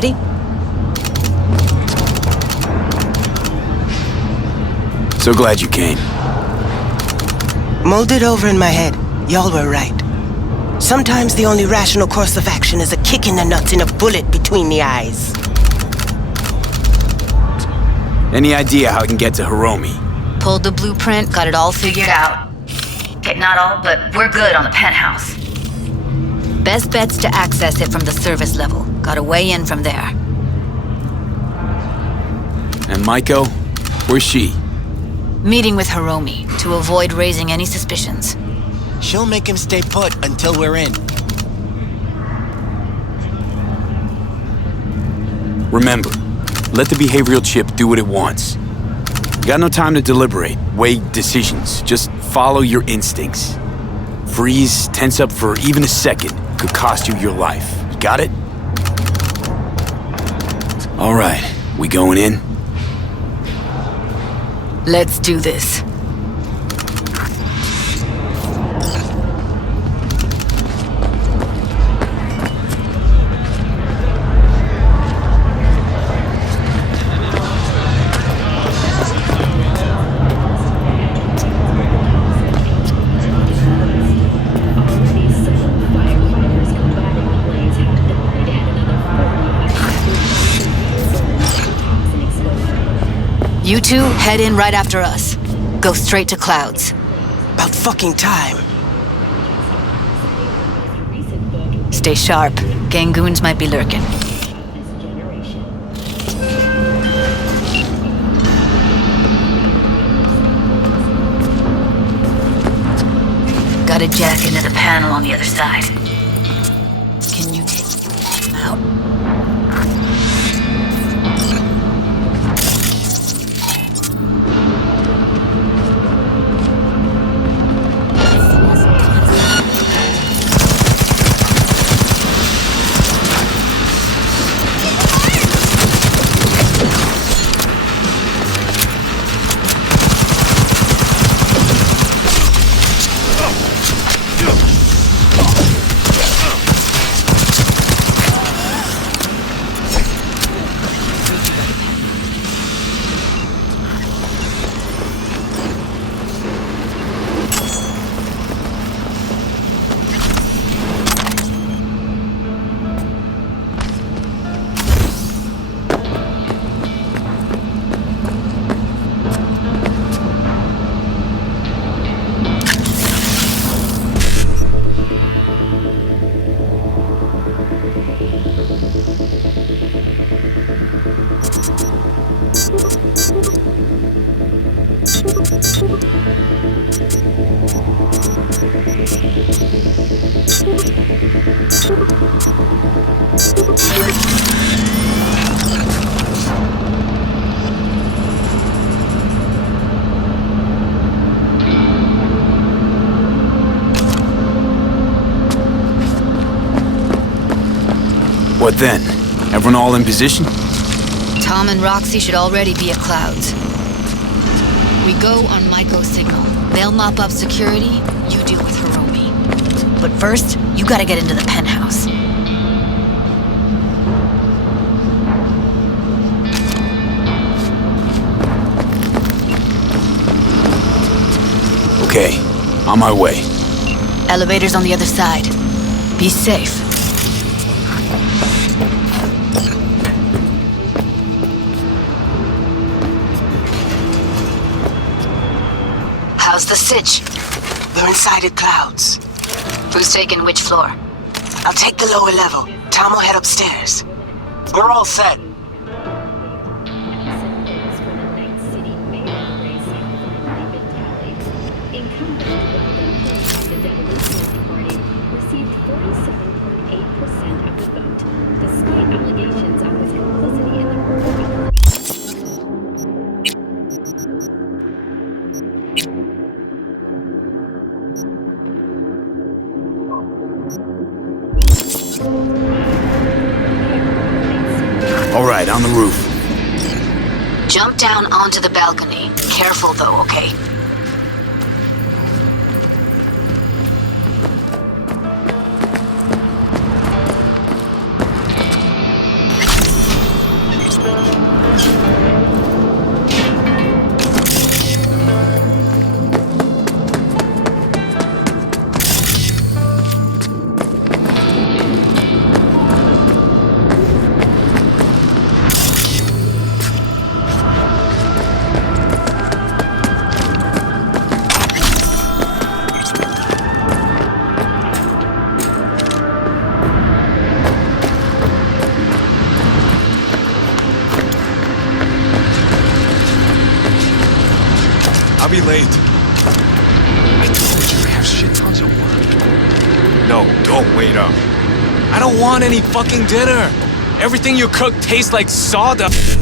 Ready? So glad you came. Mulled it over in my head. Y'all were right. Sometimes the only rational course of action is a kick in the nuts and a bullet between the eyes. Any idea how I can get to Hiromi? Pulled the blueprint, got it all figured out. Okay, not all, but we're good on the penthouse. Best bet's to access it from the service level. Got a way in from there. And Maiko? Where's she? Meeting with Hiromi to avoid raising any suspicions. She'll make him stay put until we're in. Remember, let the behavioral chip do what it wants. You got no time to deliberate, weigh decisions. Just follow your instincts. Freeze, tense up for even a second could cost you your life. You got it? All right, we going in? Let's do this. You two head in right after us. Go straight to Clouds. About fucking time. Stay sharp. Gangoons might be lurking. Got a jack into the panel on the other side. Can you take him out? What then? Everyone all in position? Tom and Roxy should already be at Clouds. We go on Maiko's signal. They'll mop up security, you deal with Hiromi. But first, you gotta get into the penthouse. Okay, on my way. Elevator's on the other side. Be safe. How's the sitch? We're inside at Clouds. Who's taking which floor? I'll take the lower level. Tom will head upstairs. We're all set. All right, on the roof. Jump down onto the balcony. Careful though, okay? I'll be late. I told you I have shit tons of work. No, don't wait up. I don't want any fucking dinner. Everything you cook tastes like sawdust.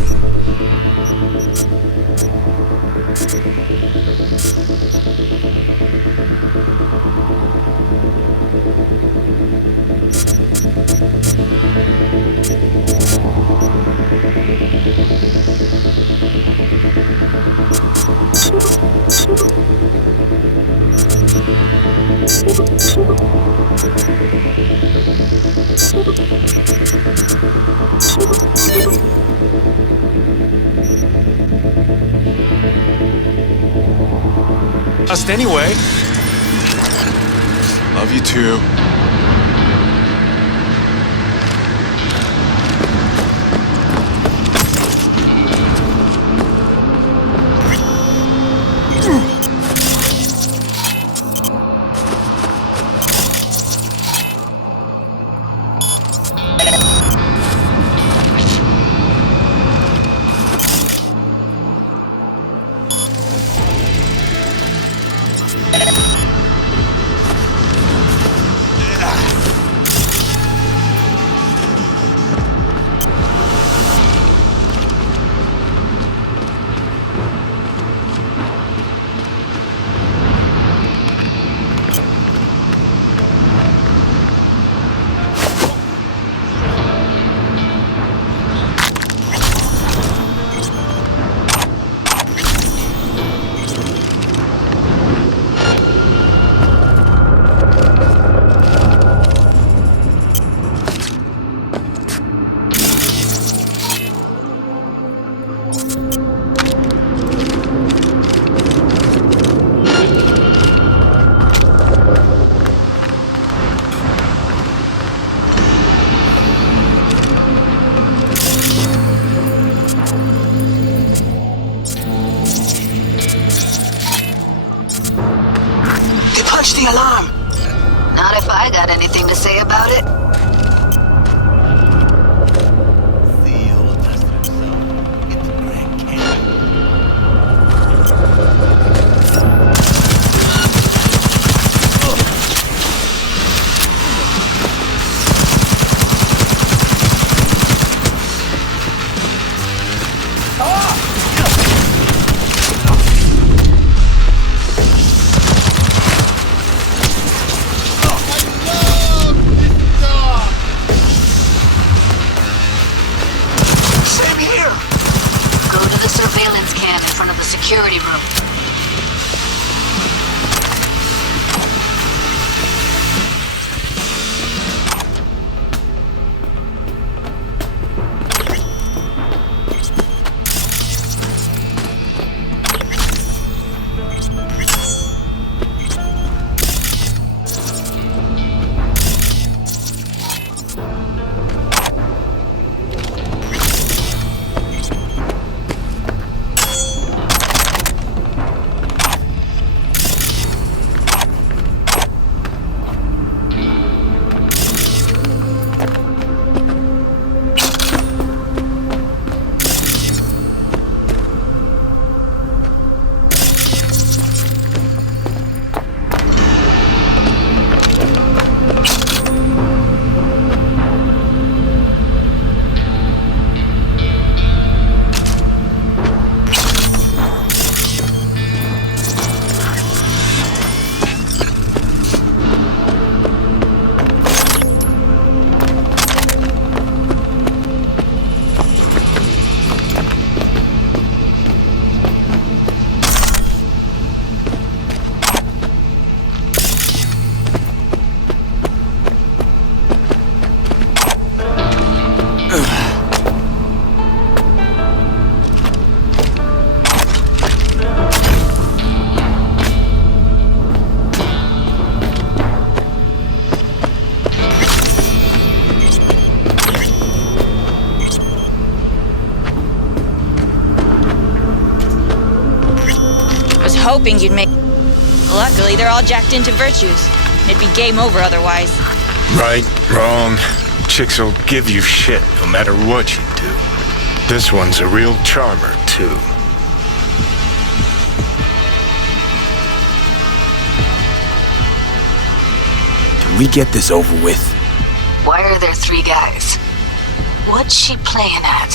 Just anyway. Love you too. Punch the alarm! Not if I got anything to say about it. Security room. Hoping you'd make... Luckily, they're all jacked into virtues. It'd be game over otherwise. Right, wrong. Chicks will give you shit no matter what you do. This one's a real charmer, too. Can we get this over with? Why are there 3 guys? What's she playing at?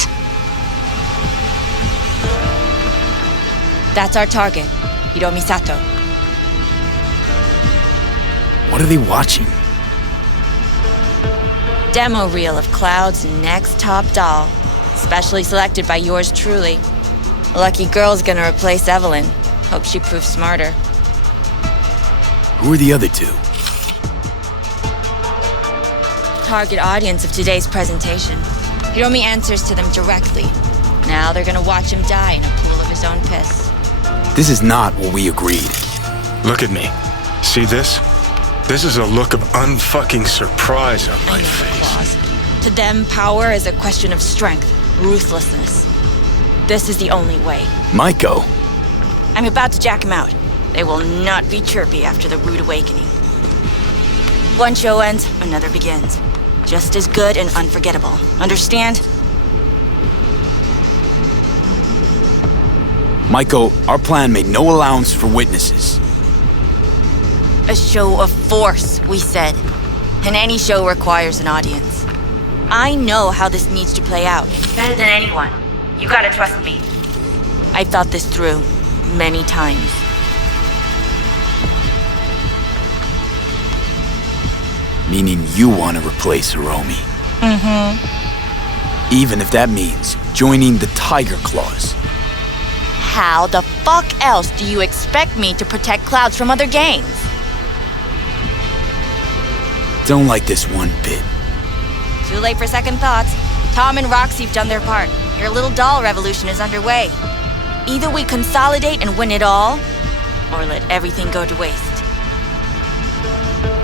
That's our target, Hiromi Sato. What are they watching? Demo reel of Cloud's next top doll, specially selected by yours truly. Lucky girl's gonna replace Evelyn. Hope she proves smarter. Who are the other 2? Target audience of today's presentation. Hiromi answers to them directly. Now they're gonna watch him die in a pool of his own piss. This is not what we agreed. Look at me. See this? This is a look of unfucking surprise on my face. To them, power is a question of strength, ruthlessness. This is the only way. Maiko. I'm about to jack him out. They will not be chirpy after the rude awakening. One show ends, another begins. Just as good and unforgettable. Understand? Maiko, our plan made no allowance for witnesses. A show of force, we said. And any show requires an audience. I know how this needs to play out. Better than anyone. You gotta trust me. I've thought this through many times. Meaning you want to replace Hiromi. Even if that means joining the Tiger Claws. How the fuck else do you expect me to protect Clouds from other gangs? Don't like this one bit. Too late for second thoughts. Tom and Roxy have done their part. Your little doll revolution is underway. Either we consolidate and win it all, or let everything go to waste.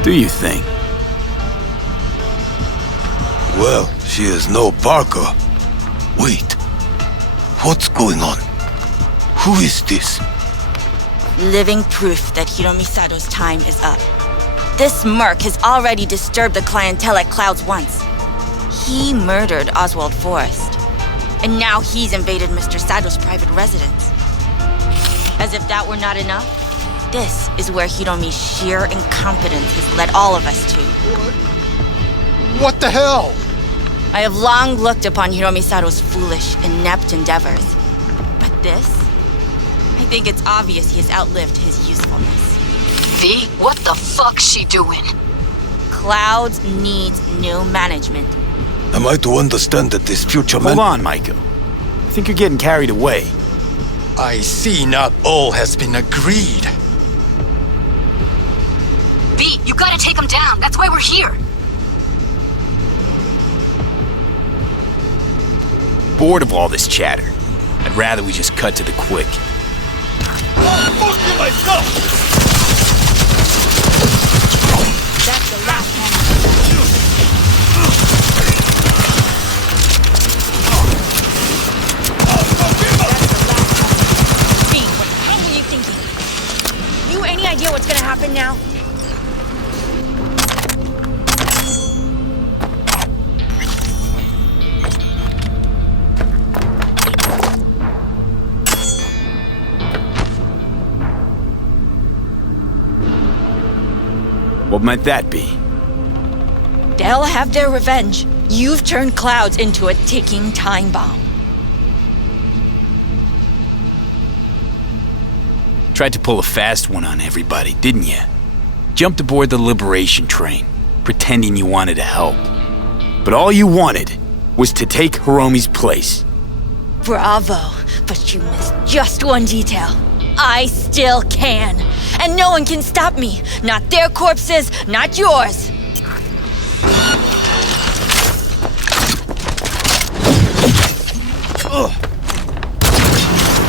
Do you think? Well, she is no Parker. Wait. What's going on? Who is this? Living proof that Hiromi Sato's time is up. This merc has already disturbed the clientele at Clouds once. He murdered Oswald Forrest. And now he's invaded Mr. Sato's private residence. As if that were not enough, this is where Hiromi's sheer incompetence has led all of us to. What the hell? I have long looked upon Hiromi Sato's foolish, inept endeavors. But this? I think it's obvious he has outlived his usefulness. V, what the fuck's she doing? Clouds needs new management. Am I to understand that this future Hold man... on, Maiko. I think you're getting carried away. I see not all has been agreed. V, you gotta take him down. That's why we're here. Bored of all this chatter. I'd rather we just cut to the quick. That's the last one. Fiend, what the hell were you thinking? You any idea what's gonna happen now? What might that be? They'll have their revenge. You've turned Clouds into a ticking time bomb. Tried to pull a fast one on everybody, didn't you? Jumped aboard the liberation train, pretending you wanted to help. But all you wanted was to take Hiromi's place. Bravo, but you missed just one detail. I still can. And no one can stop me. Not their corpses, not yours.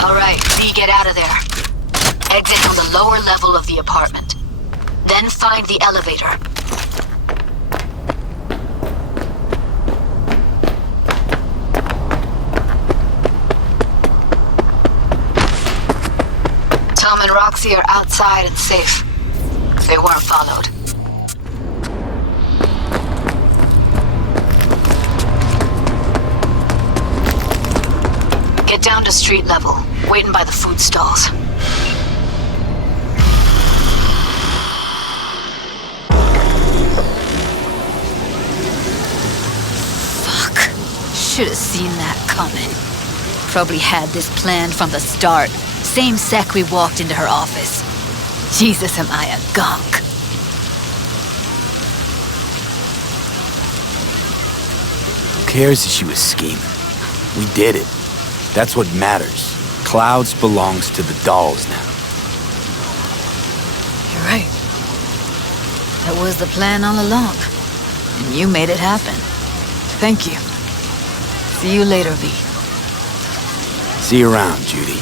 All right, V, get out of there. Exit from the lower level of the apartment. Then find the elevator. Tom and Roxy are outside and safe. They weren't followed. Get down to street level, waiting by the food stalls. should have seen that coming. Probably had this planned from the start. Same sec we walked into her office. Jesus, am I a gonk. Who cares if she was scheming? We did it. That's what matters. Clouds belongs to the dolls now. You're right. That was the plan all along. And you made it happen. Thank you. See you later, V. See you around, Judy.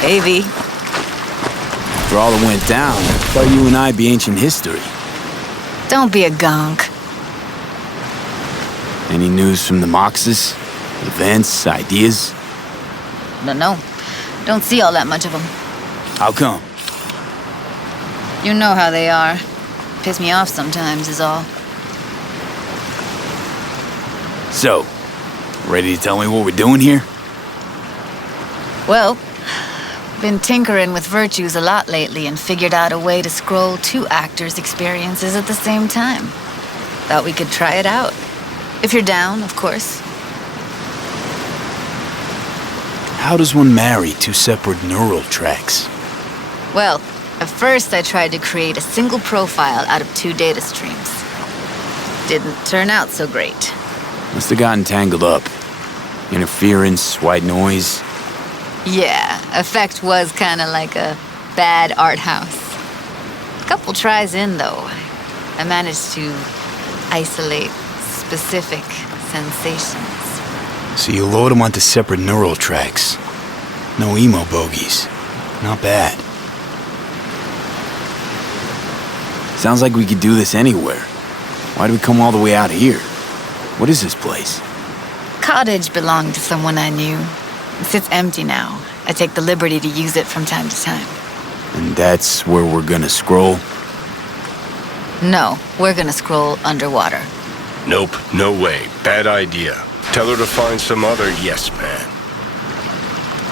Hey, V. After all that went down, I thought you and I'd be ancient history. Don't be a gonk. Any news from the Moxes? Events, ideas? No. Don't see all that much of them. How come? You know how they are. Piss me off sometimes is all. So, ready to tell me what we're doing here? Well, been tinkering with virtues a lot lately and figured out a way to scroll 2 actors' experiences at the same time. Thought we could try it out. If you're down, of course. How does one marry 2 separate neural tracks? Well, at first I tried to create a single profile out of 2 data streams. Didn't turn out so great. Must have gotten tangled up. Interference, white noise. Yeah, effect was kind of like a bad art house. Couple tries in, though, I managed to isolate specific sensations. So you load them onto separate neural tracks. No emo bogies. Not bad. Sounds like we could do this anywhere. Why do we come all the way out here? What is this place? Cottage belonged to someone I knew. It sits empty now. I take the liberty to use it from time to time. And that's where we're gonna scroll? No, we're gonna scroll underwater. Nope, no way. Bad idea. Tell her to find some other yes man.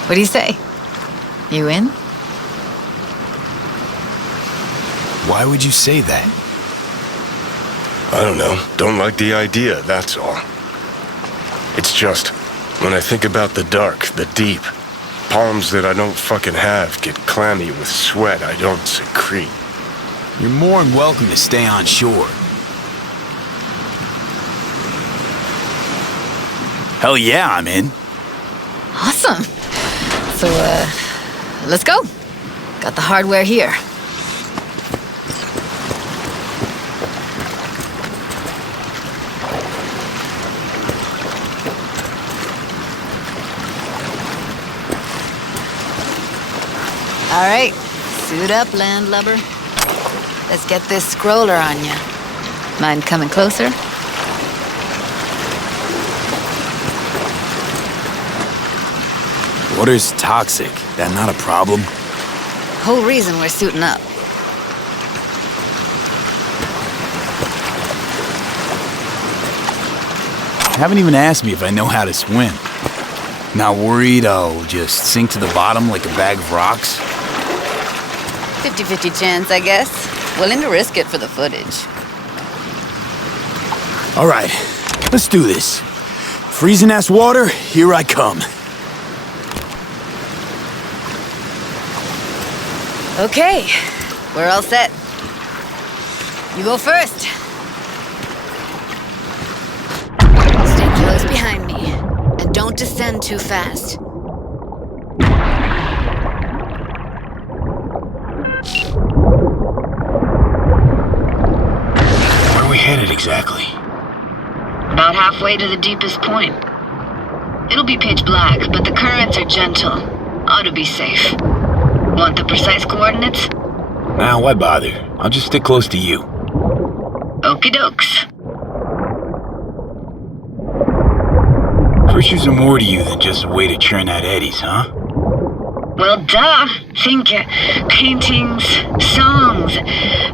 What do you say? You in? Why would you say that? I don't know. Don't like the idea, that's all. It's just, when I think about the dark, the deep, palms that I don't fucking have get clammy with sweat I don't secrete. You're more than welcome to stay on shore. Hell yeah, I'm in. Awesome. So, let's go. Got the hardware here. All right, suit up, landlubber. Let's get this scroller on ya. Mind coming closer? Water's toxic. That not a problem? Whole reason we're suiting up. Haven't even asked me if I know how to swim. Not worried I'll just sink to the bottom like a bag of rocks? 50-50 chance, I guess. Willing to risk it for the footage. All right, let's do this. Freezing-ass water, here I come. Okay, we're all set. You go first. Stay close behind me, and don't descend too fast. Where are we headed exactly? About halfway to the deepest point. It'll be pitch black, but the currents are gentle. Ought to be safe. Want the precise coordinates? Now, why bother? I'll just stick close to you. Okie dokes. Frischers are more to you than just a way to churn out eddies, huh? Well, duh. Think paintings, songs.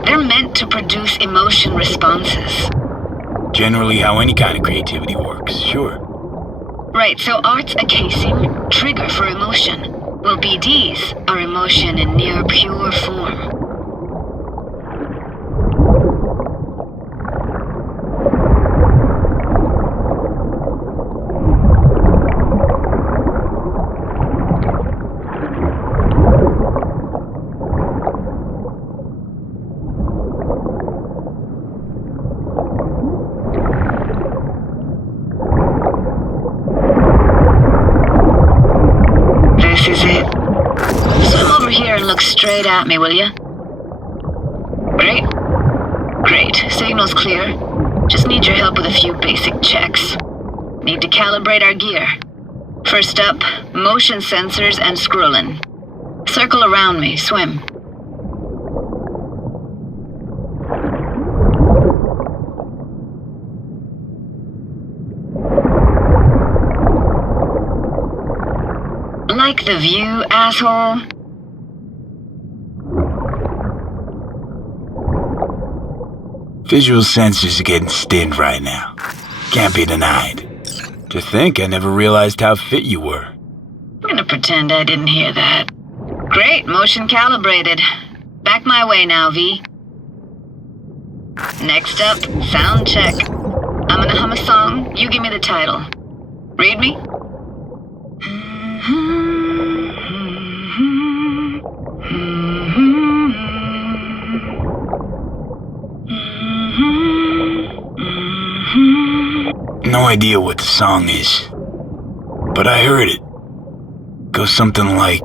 They're meant to produce emotion responses. Generally how any kind of creativity works, sure. Right, so art's a casing, trigger for emotion. Well, BDs are emotion in near pure form. This is it. Swim over here and look straight at me, will you? Great. Great. Signal's clear. Just need your help with a few basic checks. Need to calibrate our gear. First up, motion sensors and scrolling. Circle around me, swim. Like the view, asshole? Visual sensors are getting stinned right now. Can't be denied. To think I never realized how fit you were. I'm gonna pretend I didn't hear that. Great, motion calibrated. Back my way now, V. Next up, sound check. I'm gonna hum a song, you give me the title. Read me? No idea what the song is, but I heard it. Goes something like...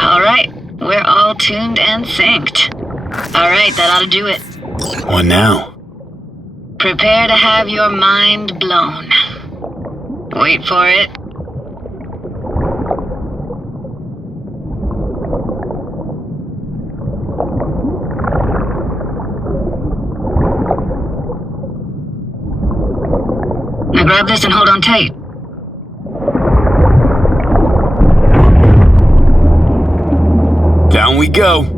Alright, we're all tuned and synced. Alright, that ought to do it. What now? Prepare to have your mind blown. Wait for it. Now grab this and hold on tight. Down we go.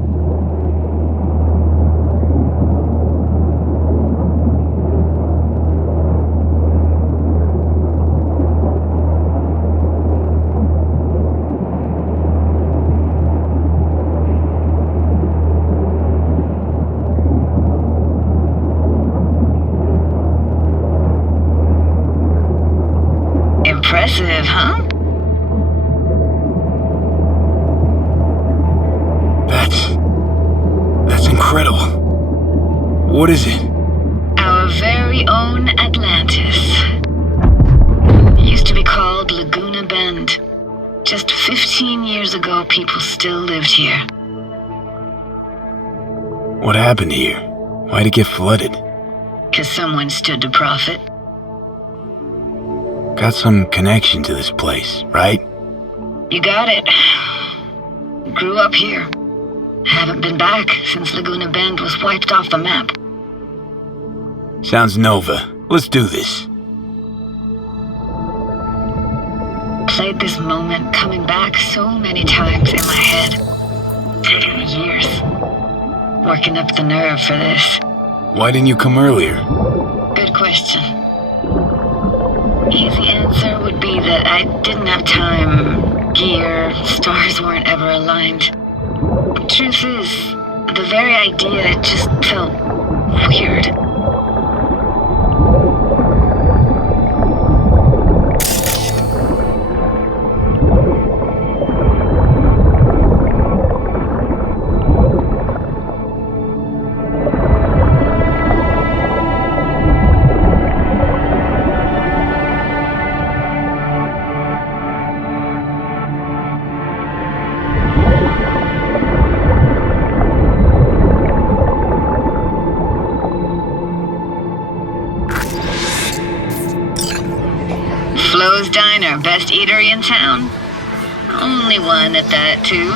Impressive, huh? That's incredible. What is it? Our very own Atlantis. Used to be called Laguna Bend. Just 15 years ago, people still lived here. What happened here? Why'd it get flooded? 'Cause someone stood to profit. Got some connection to this place, right? You got it. Grew up here. Haven't been back since Laguna Bend was wiped off the map. Sounds Nova. Let's do this. Played this moment coming back so many times in my head. Taking me years. Working up the nerve for this. Why didn't you come earlier? Good question. Easy answer would be that I didn't have time. Gear, stars weren't ever aligned. Truth is, the very idea just felt weird. Diner, best eatery in town? Only one at that, too.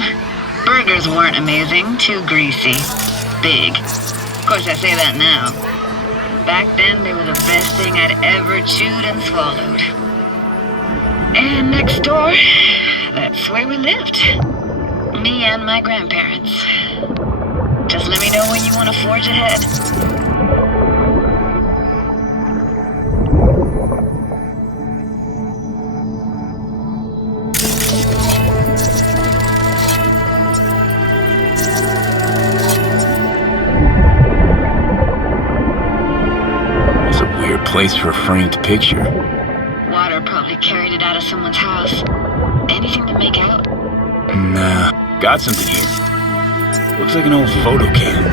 Burgers weren't amazing, too greasy. Big. Of course, I say that now. Back then, they were the best thing I'd ever chewed and swallowed. And next door, that's where we lived. Me and my grandparents. Just let me know when you want to forge ahead. It's a weird place for a framed picture. Water probably carried it out of someone's house. Anything to make out? Nah, got something here. Looks like an old photo cam.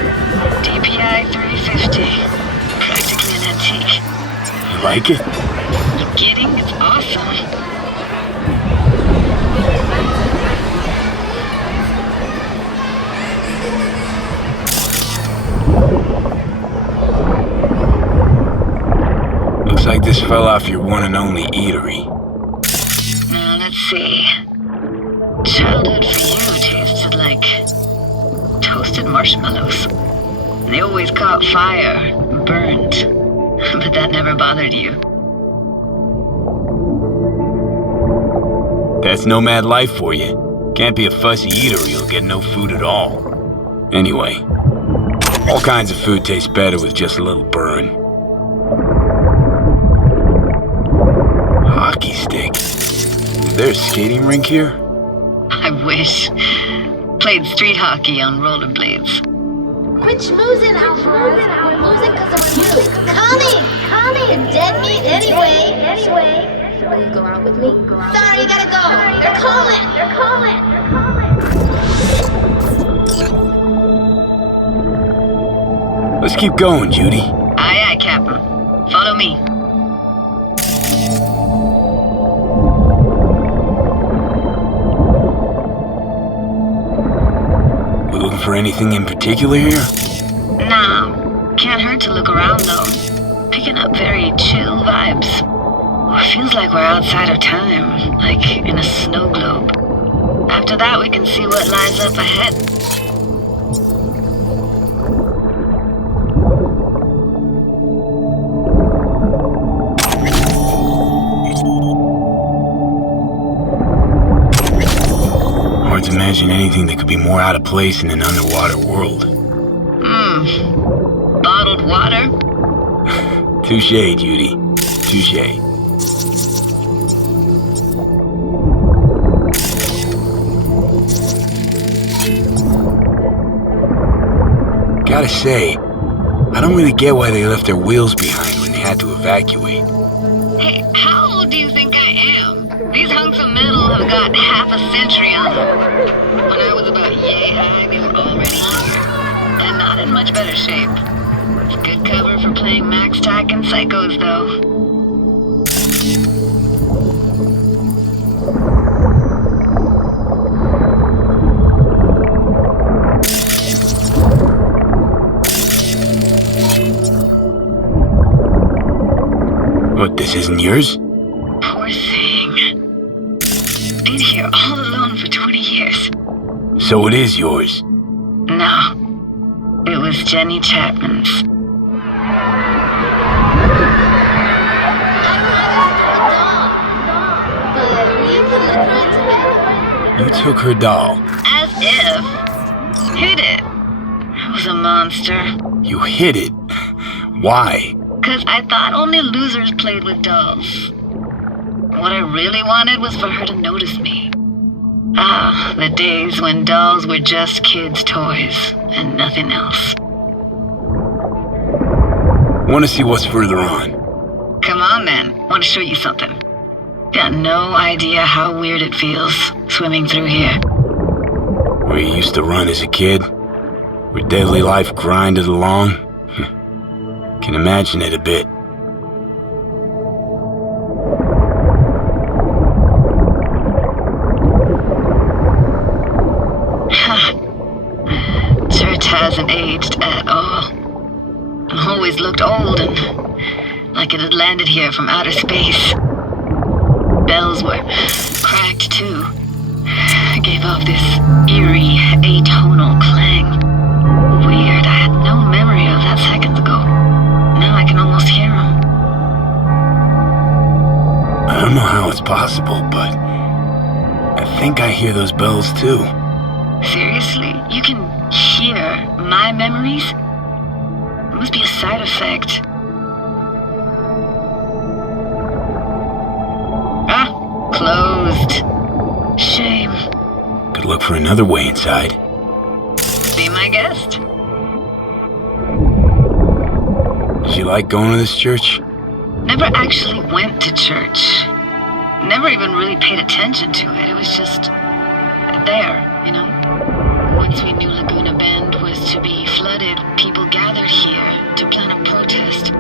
DPI 350. Practically an antique. You like it? You kidding? It's awesome. Looks like this fell off your one and only eatery. Now, let's see. Childhood for you tasted like toasted marshmallows. They always caught fire, burned. But that never bothered you. That's nomad life for you. Can't be a fussy eater or you'll get no food at all. Anyway, all kinds of food taste better with just a little burn. Hockey stick. Is there a skating rink here? I wish. Played street hockey on rollerblades. Quit schmoozing, Alvarez. We're losing because of you. Coming! You're dead meat anyway. Will you go out with me? Sorry, you gotta go. They're calling. Let's keep going, Judy. Aye, aye, Captain. Follow me. We looking for anything in particular here? Nah, can't hurt to look around though. Picking up very chill vibes. Feels like we're outside of time, like in a snow globe. After that, we can see what lies up ahead. Hard to imagine anything that could be more out of place in an underwater world. Bottled water? Touché, Judy. Touché. Gotta say, I don't really get why they left their wheels behind when they had to evacuate. Hey, how old do you think I am? These hunks of metal have got half a century on them. When I was about yay high, they were already here. And not in much better shape. It's good cover for playing Max Tack and Psychos, though. What, this isn't yours? Poor thing. Been here all alone for 20 years. So it is yours. No. It was Jenny Chapman's. You took her doll. As if. Hid it. I was a monster. You hid it. Why? 'Cause I thought only losers played with dolls. What I really wanted was for her to notice me. Ah, the days when dolls were just kids' toys and nothing else. Want to see what's further on? Come on then, want to show you something. Got no idea how weird it feels swimming through here. Where you used to run as a kid? Where daily life grinded along? Can imagine it a bit. Church hasn't aged at all. Always looked old and like it had landed here from outer space. bells were cracked too. It gave off this eerie, atonal clang. Weird, I had no memory of that seconds ago. Now I can almost hear them. I don't know how it's possible, but I think I hear those bells too. Seriously? You can hear my memories? It must be a side effect. Ah, closed. Shame. Could look for another way inside. Be my guest. Did you like going to this church? Never actually went to church. Never even really paid attention to it. It was just there, you know? Once we knew Laguna Bend was to be flooded, people gathered here to plan a protest.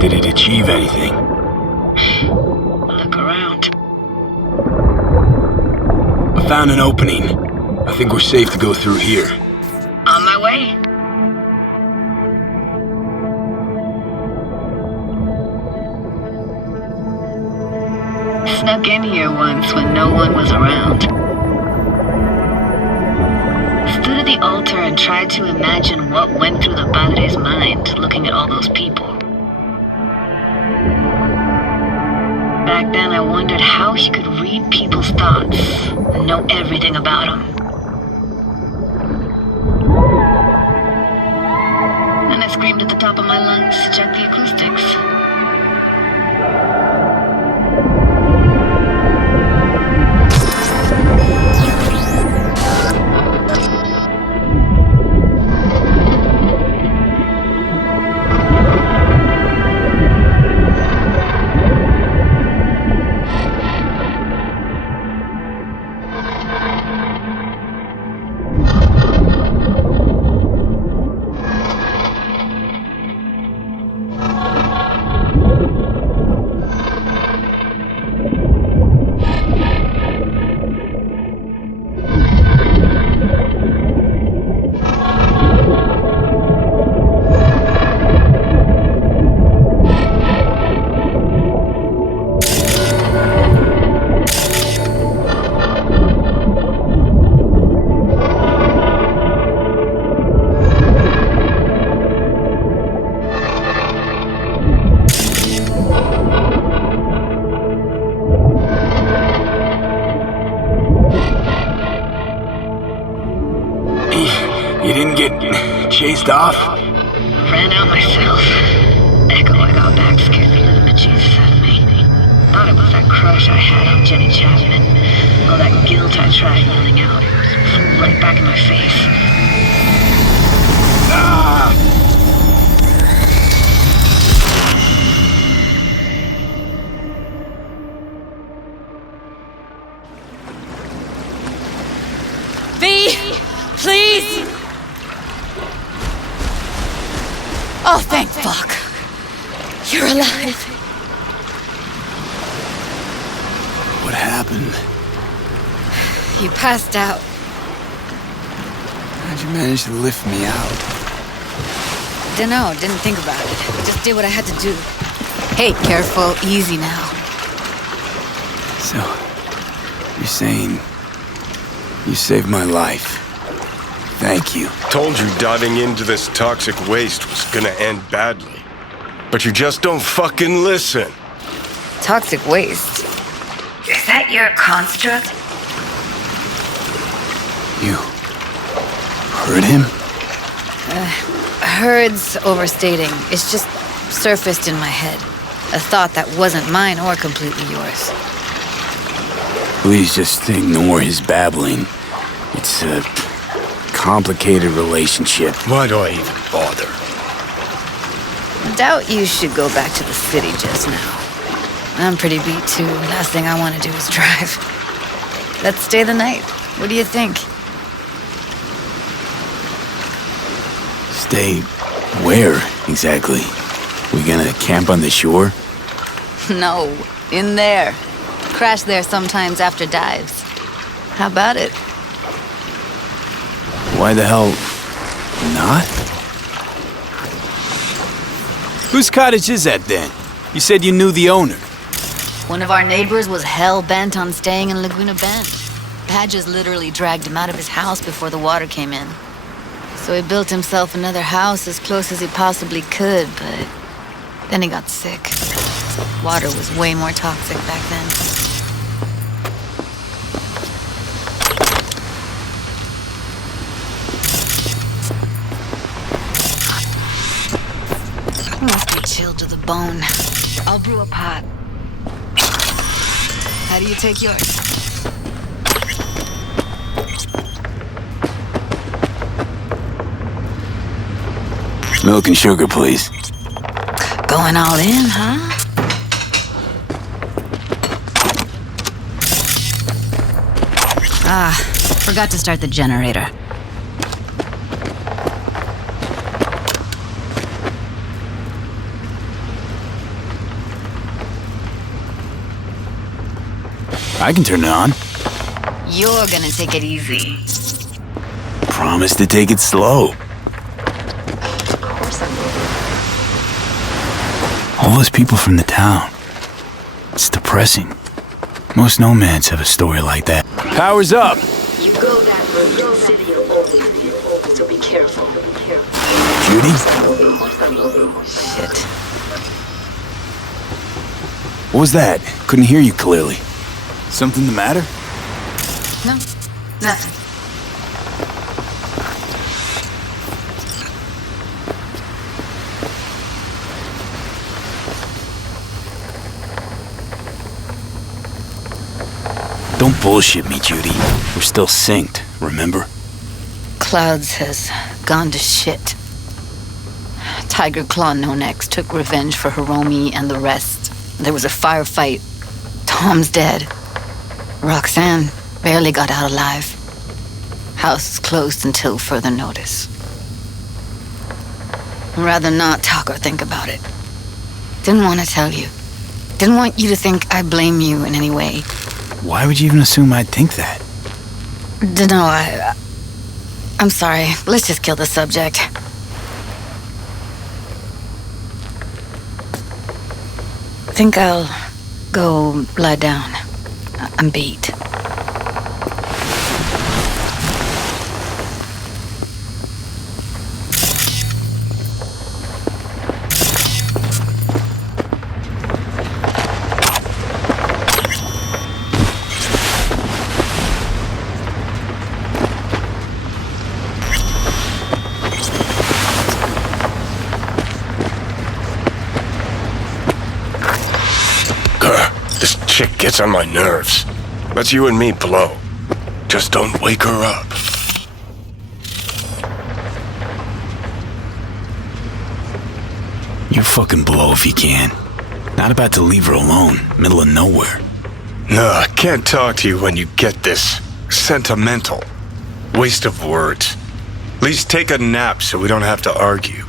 Did it achieve anything? Look around. I found an opening. I think we're safe to go through here. On my way. Snuck in here once when no one was around. Stood at the altar and tried to imagine what went through the Padre's mind looking at all those people. Back then I wondered how he could read people's thoughts and know everything about them. Then I screamed at the top of my lungs to check the acoustics. You didn't get chased off? Ran out myself. Echo I got back scared the living bejesus out of me. Thought it was that crush I had on Jenny Chapman. All that guilt I tried yelling out. Flew right back in my face. Ah! V! Please! Oh, thank fuck. You're alive. What happened? You passed out. How'd you manage to lift me out? Dunno, didn't think about it. Just did what I had to do. Hey, careful, easy now. So, you're saying you saved my life. Thank you. Told you diving into this toxic waste was gonna end badly. But you just don't fucking listen. Toxic waste. Is that your construct? You heard him? Heard's overstating. It's just surfaced in my head. A thought that wasn't mine or completely yours. Please just ignore his babbling. It's a complicated relationship. Why do I even bother? I doubt you should go back to the city just now. I'm pretty beat too. Last thing I want to do is drive. Let's stay the night. What do you think? Stay where, exactly? We gonna camp on the shore? No, in there. Crash there sometimes after dives. How about it? Why the hell not? Whose cottage is that then? You said you knew the owner. One of our neighbors was hell-bent on staying in Laguna Bend. Badges literally dragged him out of his house before the water came in. So he built himself another house as close as he possibly could, but then he got sick. Water was way more toxic back then. He must be chilled to the bone. I'll brew a pot. How do you take yours? Milk and sugar, please. Going all in, huh? Ah, forgot to start the generator. I can turn it on. You're gonna take it easy. Promise to take it slow. All those people from the town. It's depressing. Most nomads have a story like that. Power's up! You go that road to the city of Old, so be careful. Judy? Shit. What was that? Couldn't hear you clearly. Something the matter? No, nothing. Don't bullshit me, Judy. We're still synced, remember? Clouds has gone to shit. Tiger Claw No Next took revenge for Hiromi and the rest. There was a firefight. Tom's dead. Roxanne barely got out alive. House is closed until further notice. I'd rather not talk or think about it. Didn't want to tell you. Didn't want you to think I blame you in any way. Why would you even assume I'd think that? Dunno, I'm sorry. Let's just kill the subject. Think I'll go lie down. I'm beat. This chick gets on my nerves. Let's you and me blow. Just don't wake her up. You fucking blow if you can. Not about to leave her alone, middle of nowhere. No, I can't talk to you when you get this sentimental. Waste of words. At least take a nap so we don't have to argue.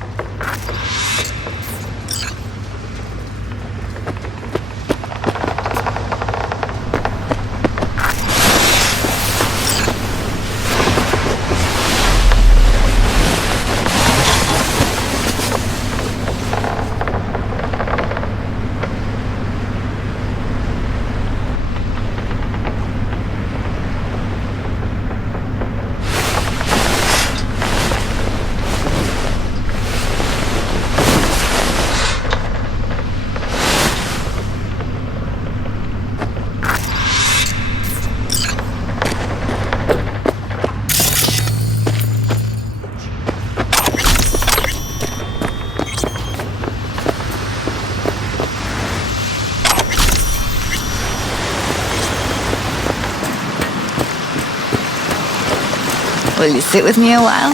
Will you sit with me a while?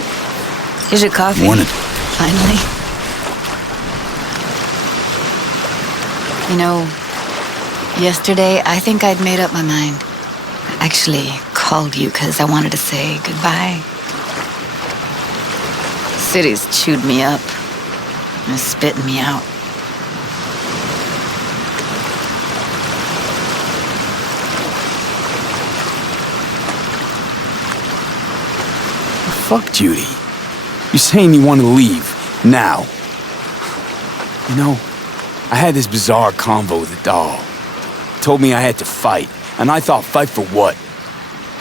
Here's your coffee. Morning. Finally. You know, yesterday I think I'd made up my mind. I actually called you because I wanted to say goodbye. City's chewed me up and is spitting me out. Fuck Judy. You're saying you want to leave, now. You know, I had this bizarre convo with the doll. told me I had to fight, and I thought, fight for what?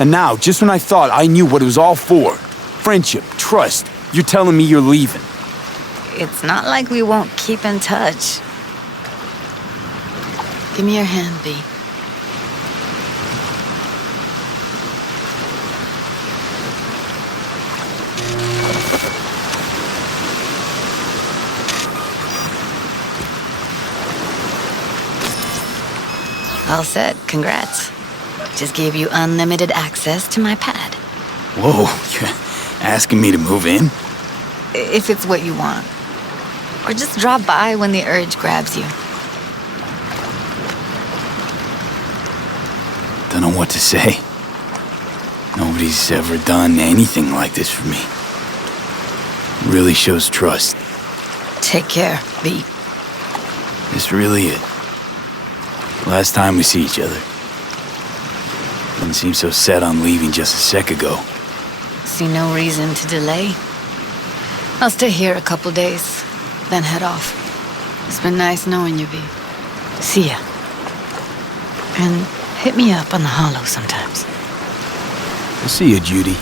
And now, just when I thought I knew what it was all for, friendship, trust, you're telling me you're leaving. It's not like we won't keep in touch. Give me your hand, B. All set. Congrats. Just gave you unlimited access to my pad. Whoa, you're asking me to move in? If it's what you want. Or just drop by when the urge grabs you. Don't know what to say. Nobody's ever done anything like this for me. Really shows trust. Take care, B. This really it. Last time we see each other. Didn't seem so set on leaving just a sec ago. See no reason to delay. I'll stay here a couple days, then head off. It's been nice knowing you, V. See ya. And hit me up on the holo sometimes. I'll see you, Judy.